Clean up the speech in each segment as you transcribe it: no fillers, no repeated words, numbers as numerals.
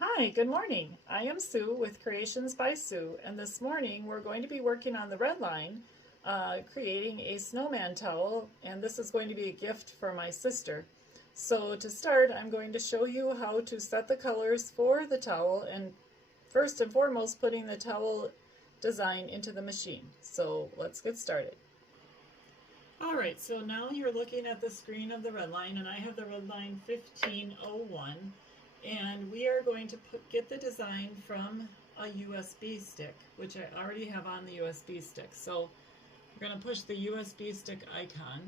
Hi, good morning. I am Sue with Creations by Sue, and this morning we're going to be working on the Redline, creating a snowman towel, and this is going to be a gift for my sister. So to start, I'm going to show you how to set the colors for the towel, and first and foremost, putting the towel design into the machine. So let's get started. Alright, so now you're looking at the screen of the Redline, and I have the Redline 1501. And we are going to get the design from a USB stick, which I already have on the USB stick. So we're going to push the USB stick icon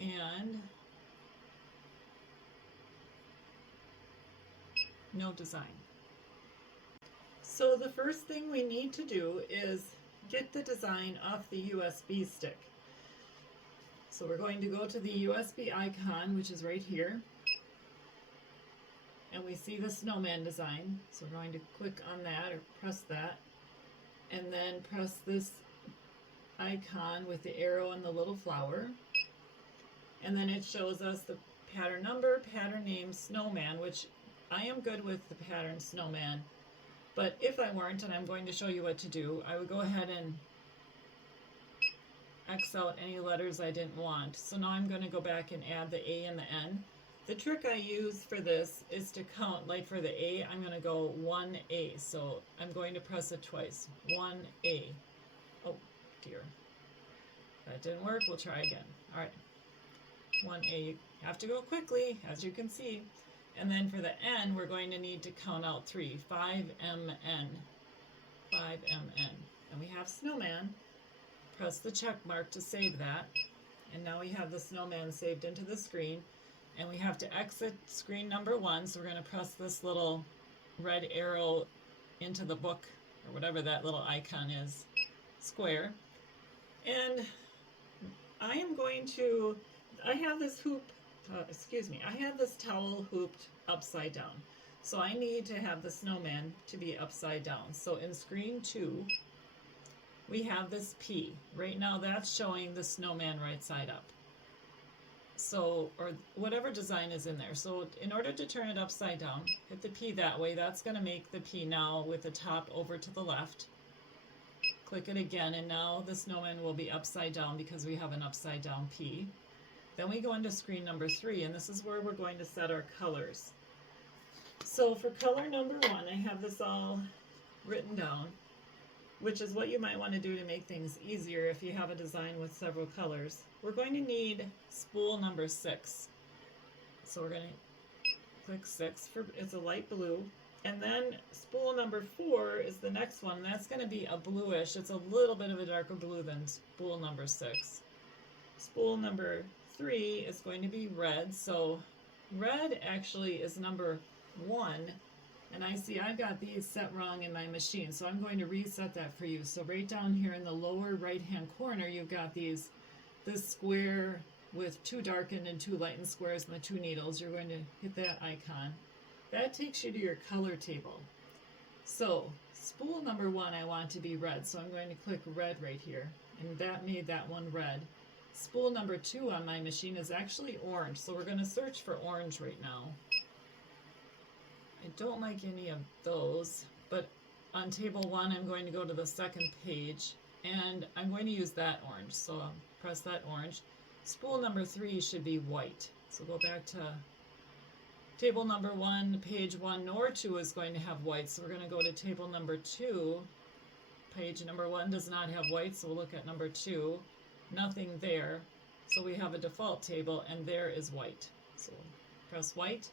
and no design. So the first thing we need to do is get the design off the USB stick. So we're going to go to the USB icon, which is right here. And we see the snowman design, so we're going to click on that or press that, and then press this icon with the arrow and the little flower, and then it shows us the pattern number, pattern name, snowman, which I am good with the pattern snowman, but if I weren't, and I'm going to show you what to do, I would go ahead and X out any letters I didn't want. So now I'm going to go back and add the A and the N. The trick I use for this is to count, like for the A, I'm going to go 1A. So I'm going to press it twice. 1A. Oh dear. That didn't work. We'll try again. All right. 1A. You have to go quickly, as you can see. And then for the N, we're going to need to count out 3. 5MN. 5MN. And we have snowman. Press the check mark to save that. And now we have the snowman saved into the screen. And we have to exit screen number 1, so we're going to press this little red arrow into the book, or whatever that little icon is, square. And I am going to, I have this I have this towel hooped upside down. So I need to have the snowman to be upside down. So in screen 2, we have this P. Right now that's showing the snowman right side up. So, or whatever design is in there. So in order to turn it upside down, hit the P that way. That's going to make the P now with the top over to the left. Click it again, and now the snowman will be upside down because we have an upside down P. Then we go into screen number 3, and this is where we're going to set our colors. So for color number 1, I have this all written down, which is what you might want to do to make things easier if you have a design with several colors. We're going to need spool number 6. So we're going to click 6 for it's a light blue. And then spool number 4 is the next one. That's going to be a bluish. It's a little bit of a darker blue than spool number 6. Spool number 3 is going to be red. So red actually is number 1. And I see I've got these set wrong in my machine, so I'm going to reset that for you. So right down here in the lower right-hand corner, you've got this square with 2 darkened and 2 lightened squares and the 2 needles. You're going to hit that icon. That takes you to your color table. So spool number 1 I want to be red, so I'm going to click red right here, and that made that one red. Spool number 2 on my machine is actually orange, so we're going to search for orange right now. I don't like any of those, but on table 1 I'm going to go to the second page, and I'm going to use that orange, so I'll press that orange. Spool number 3 should be white, so go back to table number 1, page 1 nor 2 is going to have white, so we're going to go to table number 2. Page number 1 does not have white, so we'll look at number 2. Nothing there, so we have a default table, and there is white. So press white.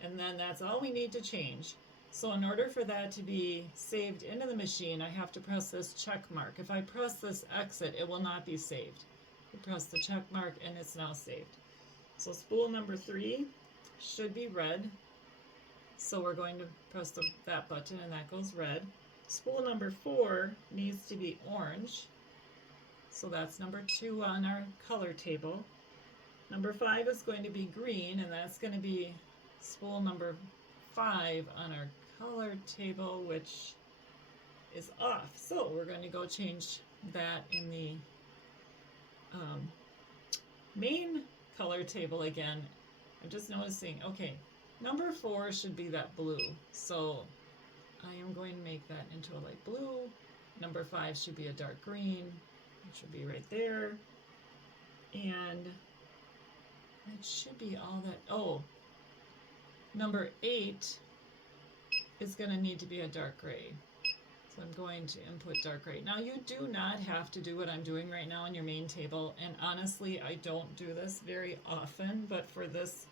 And then that's all we need to change. So in order for that to be saved into the machine, I have to press this check mark. If I press this exit, it will not be saved. You press the check mark and it's now saved. So spool number 3 should be red. So we're going to press that button and that goes red. Spool number 4 needs to be orange. So that's number 2 on our color table. Number 5 is going to be green, and that's going to be spool number 5 on our color table, which is off. So we're going to go change that in the main color table again. I'm just noticing, okay, Number 4 should be that blue. So I am going to make that into a light blue. Number 5 should be a dark green. It should be right there. And it should be all that. Oh, number 8 is going to need to be a dark gray. So I'm going to input dark gray. Now you do not have to do what I'm doing right now on your main table. And honestly, I don't do this very often, but for this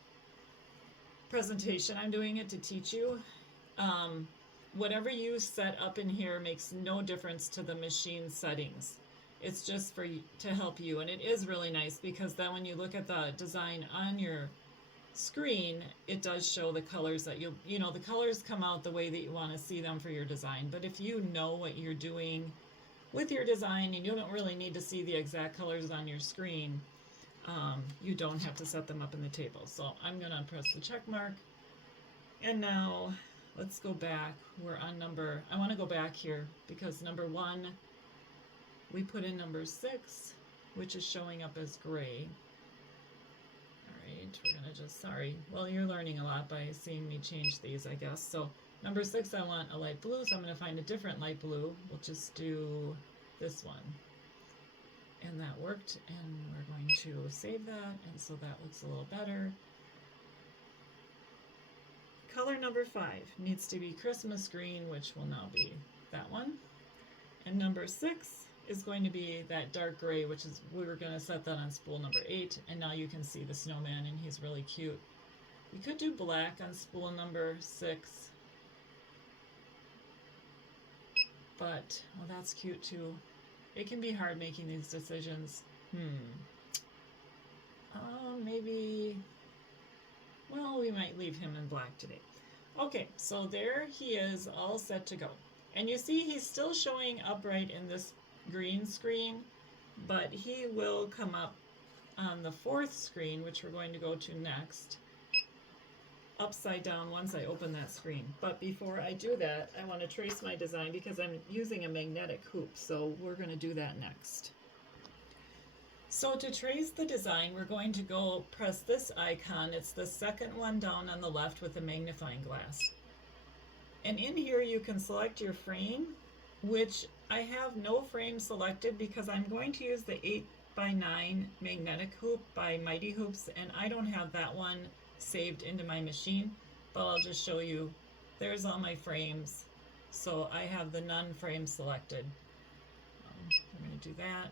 presentation, I'm doing it to teach you. Whatever you set up in here makes no difference to the machine settings. It's just for to help you, and it is really nice because then when you look at the design on your screen, it does show the colors that you know the colors come out the way that you want to see them for your design. But if you know what you're doing with your design and you don't really need to see the exact colors on your screen, you don't have to set them up in the table. So I'm gonna press the check mark, and now let's go back. We're on number, I want to go back here because number 1, we put in number 6, which is showing up as gray. All right, we're going to just, sorry. Well, you're learning a lot by seeing me change these, I guess. So number 6, I want a light blue, so I'm going to find a different light blue. We'll just do this one. And that worked, and we're going to save that, and so that looks a little better. Color number 5 needs to be Christmas green, which will now be that one. And number 6 is going to be that dark gray, which is, we were going to set that on spool number 8. And now you can see the snowman, and he's really cute. We could do black on spool number 6. But, well, that's cute too. It can be hard making these decisions. Maybe... Well, we might leave him in black today. Okay, so there he is, all set to go. And you see he's still showing upright in this green screen, but he will come up on the 4th screen, which we're going to go to next, upside down once I open that screen. But before I do that, I want to trace my design because I'm using a magnetic hoop, so we're going to do that next. So to trace the design, we're going to go press this icon. It's the second one down on the left with the magnifying glass. And in here you can select your frame, which I have no frame selected because I'm going to use the 8x9 magnetic hoop by Mighty Hoops, and I don't have that one saved into my machine, but I'll just show you. There's all my frames. So I have the none frame selected. I'm going to do that.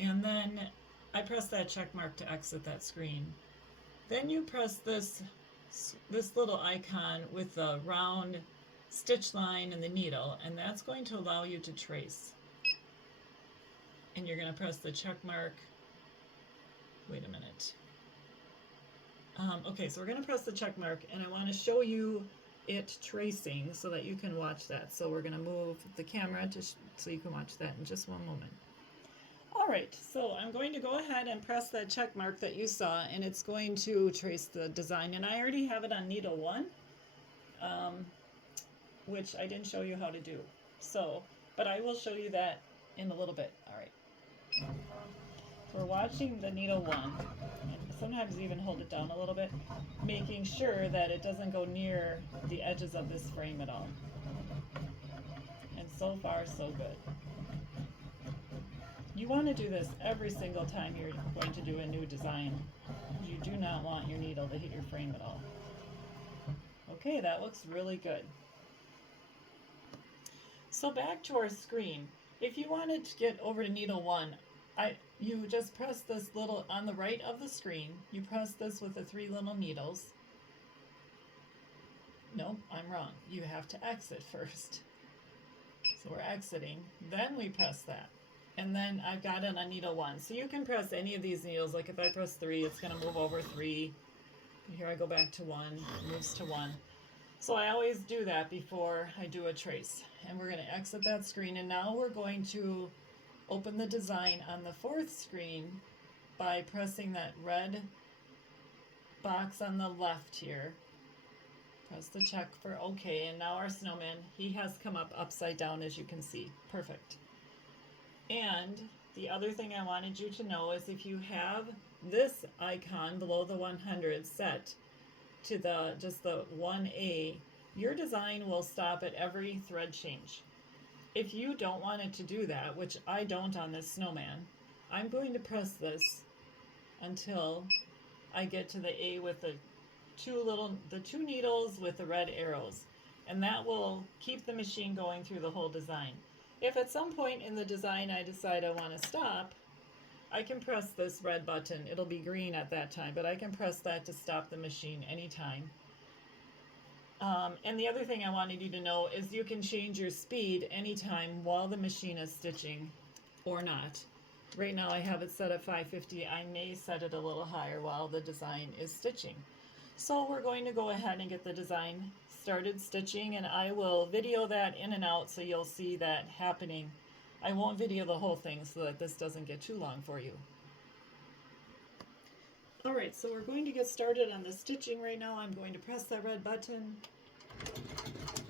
And then I press that check mark to exit that screen. Then you press this little icon with the round stitch line and the needle, and that's going to allow you to trace. And you're going to press the check mark. Wait a minute. Okay, so we're going to press the check mark, and I want to show you it tracing so that you can watch that. So we're going to move the camera so you can watch that in just one moment. Alright, so I'm going to go ahead and press that check mark that you saw, and it's going to trace the design. And I already have it on needle 1, which I didn't show you how to do. So, but I will show you that in a little bit. Alright. We're watching the needle 1, and sometimes even hold it down a little bit, making sure that it doesn't go near the edges of this frame at all. And so far, so good. You want to do this every single time you're going to do a new design. You do not want your needle to hit your frame at all. Okay, that looks really good. So back to our screen. If you wanted to get over to needle 1, you just press this little, on the right of the screen, you press this with the 3 little needles. No, I'm wrong. You have to exit first. So we're exiting, then we press that. And then I've got it on needle 1. So you can press any of these needles. Like if I press 3, it's going to move over 3. Here I go back to 1, it moves to 1. So I always do that before I do a trace. And we're going to exit that screen. And now we're going to open the design on the 4th screen by pressing that red box on the left here. Press the check for OK. And now our snowman, he has come up upside down, as you can see. Perfect. And the other thing I wanted you to know is if you have this icon below the 100 set, to just the 1A, your design will stop at every thread change. If you don't want it to do that, which I don't on this snowman, I'm going to press this until I get to the A with the two needles with the red arrows, and that will keep the machine going through the whole design. If at some point in the design I decide I want to stop, I can press this red button. It'll be green at that time, but I can press that to stop the machine anytime. And the other thing I wanted you to know is you can change your speed anytime while the machine is stitching or not. Right now I have it set at 550. I may set it a little higher while the design is stitching. So we're going to go ahead and get the design started stitching, and I will video that in and out so you'll see that happening. I won't video the whole thing so that this doesn't get too long for you. Alright, so we're going to get started on the stitching right now. I'm going to press that red button,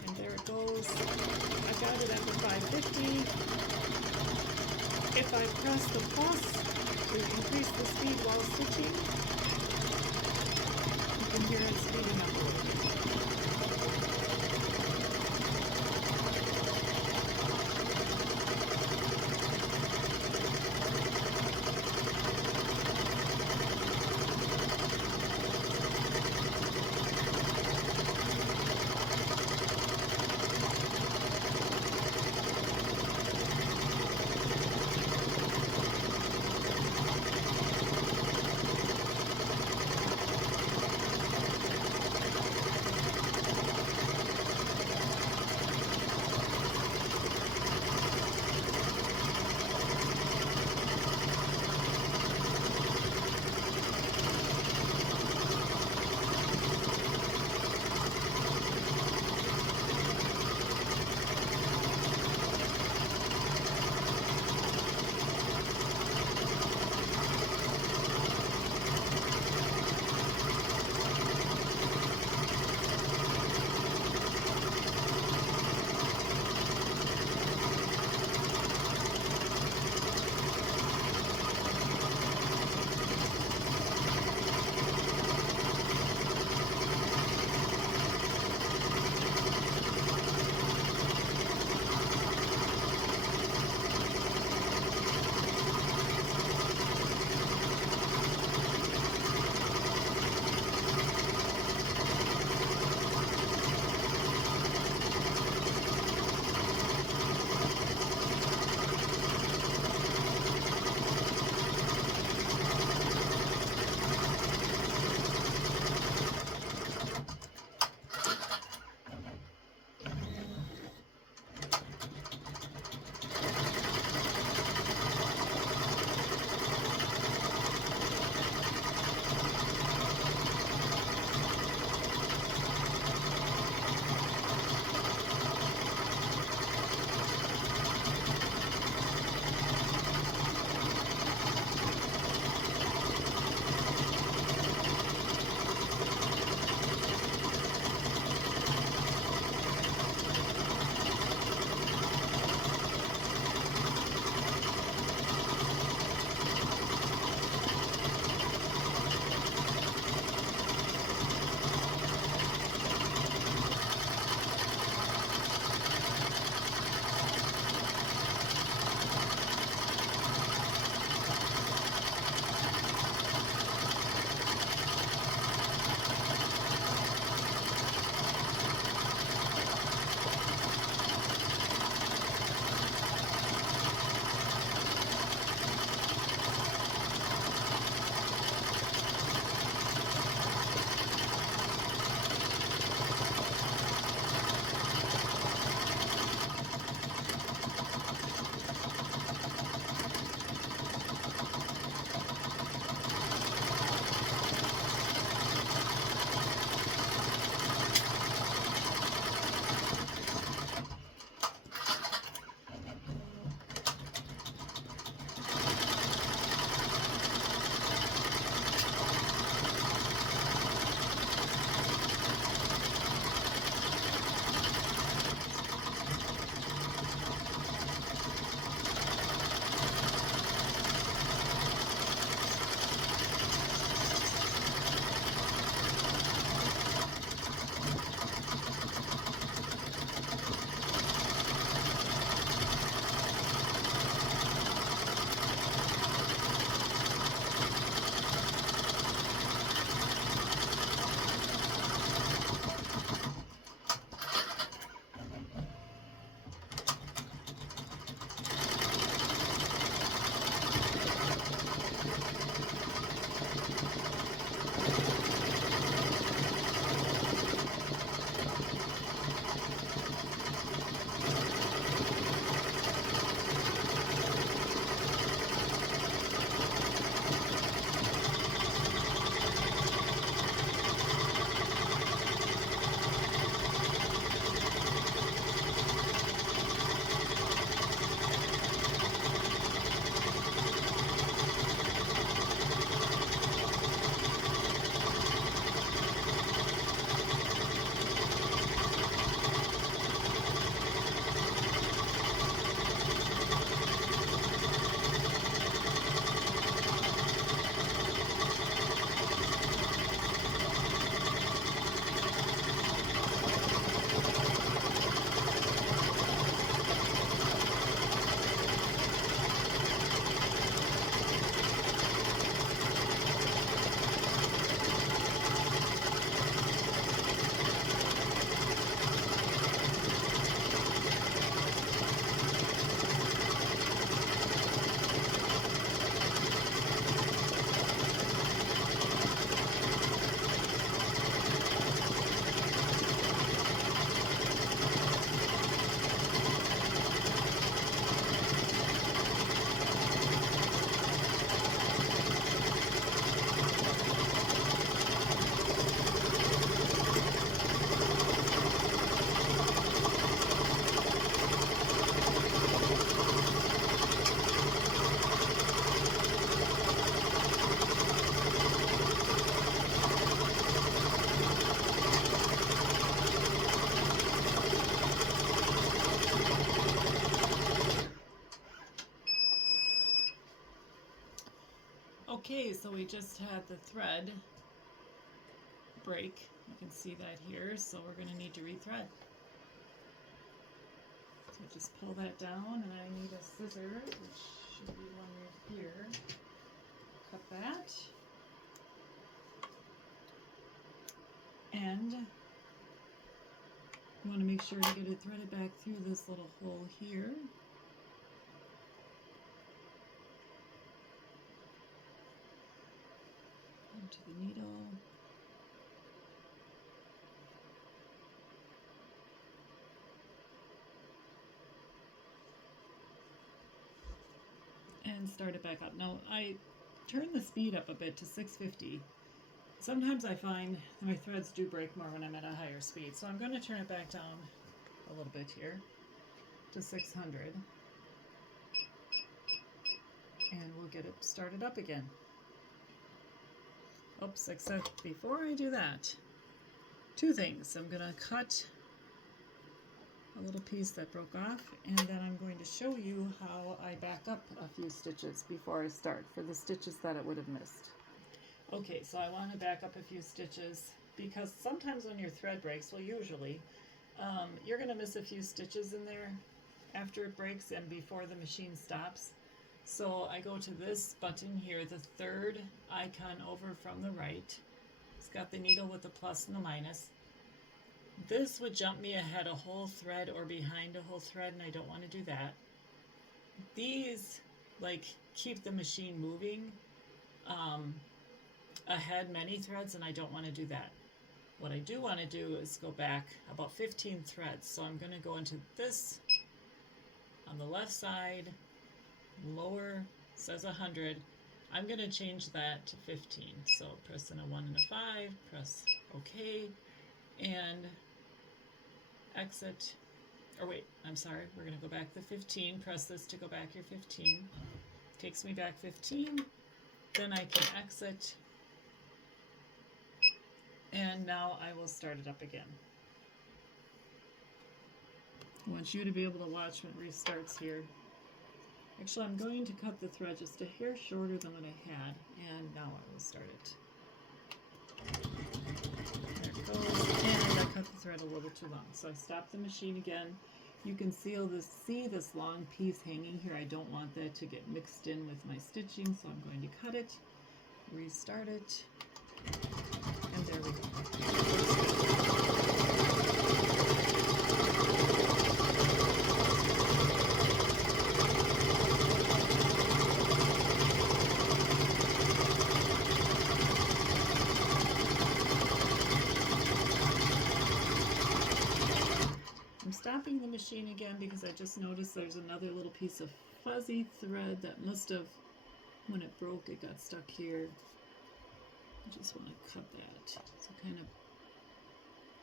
and there it goes. I got it at the 550. If I press the plus to increase the speed while stitching, you can hear it speeding up a little bit. Okay, so we just had the thread break. You can see that here, so we're going to need to rethread. So just pull that down, and I need a scissor, which should be one right here. Cut that. And you want to make sure to get it threaded back through this little hole here. Into the needle. And start it back up. Now I turn the speed up a bit to 650. Sometimes I find my threads do break more when I'm at a higher speed, so I'm going to turn it back down a little bit here to 600, and we'll get it started up again. Oops, except before I do that, two things. I'm going to cut a little piece that broke off, and then I'm going to show you how I back up a few stitches before I start for the stitches that it would have missed. Okay, so I want to back up a few stitches because sometimes when your thread breaks, well usually, you're going to miss a few stitches in there after it breaks and before the machine stops. So I go to this button here, the third icon over from the right. It's got the needle with the plus and the minus. This would jump me ahead a whole thread or behind a whole thread, and I don't want to do that. These like keep the machine moving ahead many threads, and I don't want to do that. What I do want to do is go back about 15 threads. So I'm going to go into this on the left side, lower says 100. I'm going to change that to 15. So press in a 1 and a 5, press OK, and exit. Or wait, I'm sorry, we're going to go back to 15. Press this to go back your 15. Takes me back 15. Then I can exit. And now I will start it up again. I want you to be able to watch when it restarts here. Actually, I'm going to cut the thread just a hair shorter than what I had, and now I will start it. There it goes, and I cut the thread a little too long. So I stopped the machine again. You can see this long piece hanging here. I don't want that to get mixed in with my stitching, so I'm going to cut it, restart it, and there we go. I'm stopping the machine again because I just noticed there's another little piece of fuzzy thread that must have, when it broke, it got stuck here. I just want to cut that. So kind of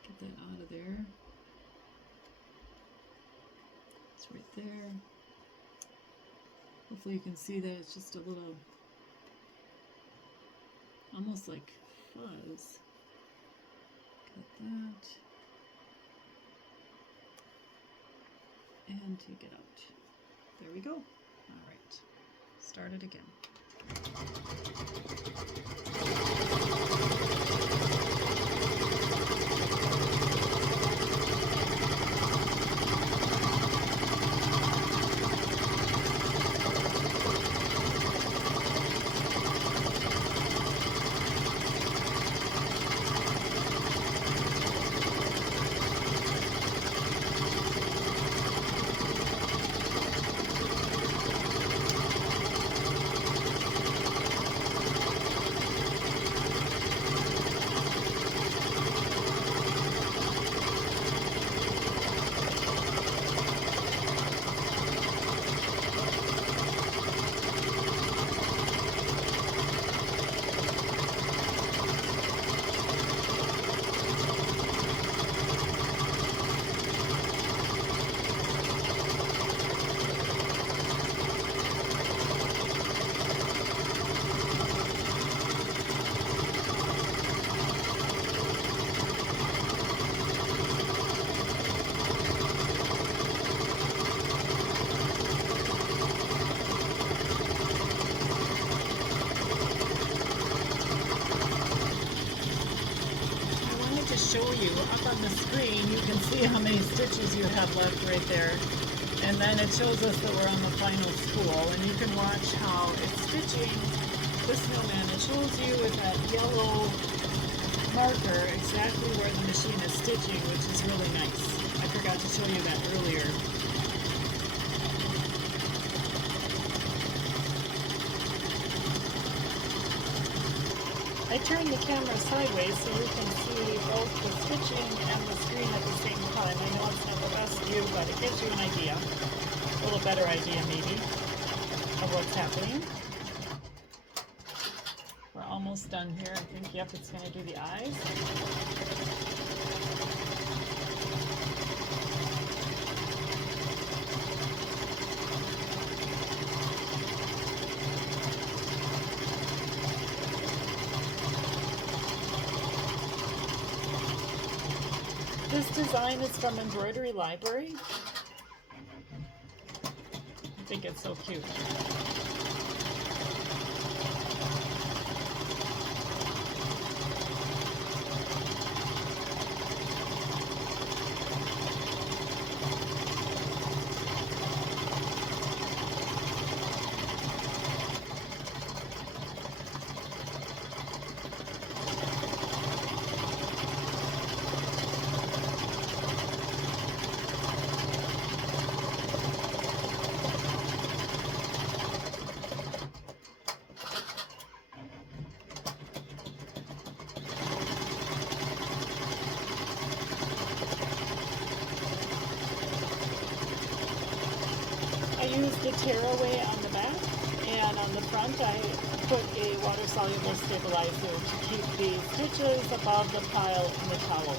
get that out of there. It's right there. Hopefully you can see that it's just a little, almost like fuzz. Cut that. And take it out. There we go. All right. Start it again. to show you, up on the screen, you can see how many stitches you have left right there. And then it shows us that we're on the final spool, and you can watch how it's stitching the snowman. It shows you with that yellow marker exactly where the machine is stitching, which is really nice. I forgot to show you that earlier. I turned the camera sideways so you can see both the stitching and the screen at the same time. I know it's not the best view, but it gives you an idea, a little better idea maybe, of what's happening. We're almost done here. I think, yep, it's going to do the eyes. This design is from Embroidery Library. I think it's so cute. I used the tearaway on the back, and on the front I put a water-soluble stabilizer to keep the stitches above the pile in the towel.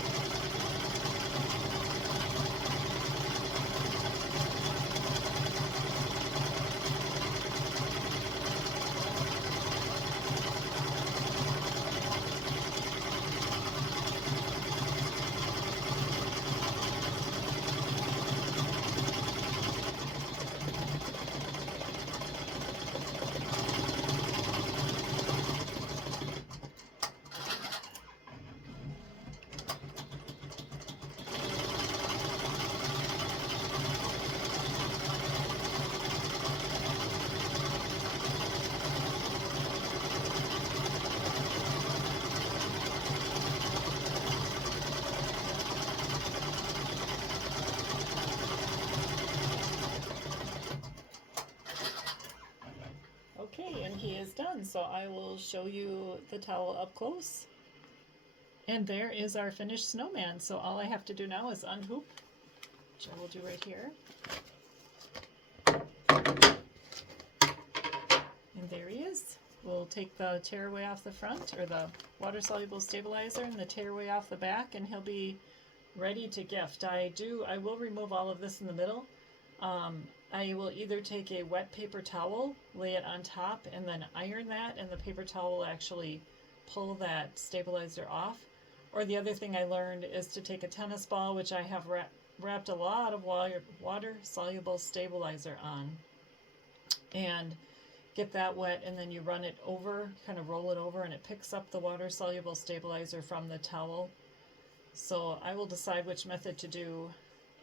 Okay, and he is done, so I will show you the towel up close. And there is our finished snowman. So all I have to do now is unhoop, which I will do right here. And there he is. We'll take the tearaway off the front, or the water-soluble stabilizer, and the tearaway off the back, and he'll be ready to gift. I will remove all of this in the middle. I will either take a wet paper towel, lay it on top, and then iron that, and the paper towel will actually pull that stabilizer off. Or the other thing I learned is to take a tennis ball, which I have wrapped a lot of water-soluble stabilizer on, and get that wet, and then you run it over, kind of roll it over, and it picks up the water-soluble stabilizer from the towel. So I will decide which method to do,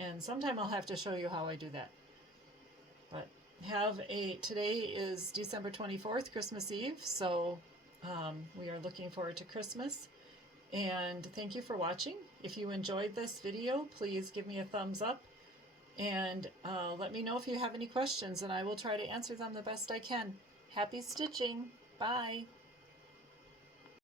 and sometime I'll have to show you how I do that. But today is December 24th, Christmas Eve, so we are looking forward to Christmas. And thank you for watching. If you enjoyed this video, please give me a thumbs up, and let me know if you have any questions, and I will try to answer them the best I can. Happy stitching! Bye!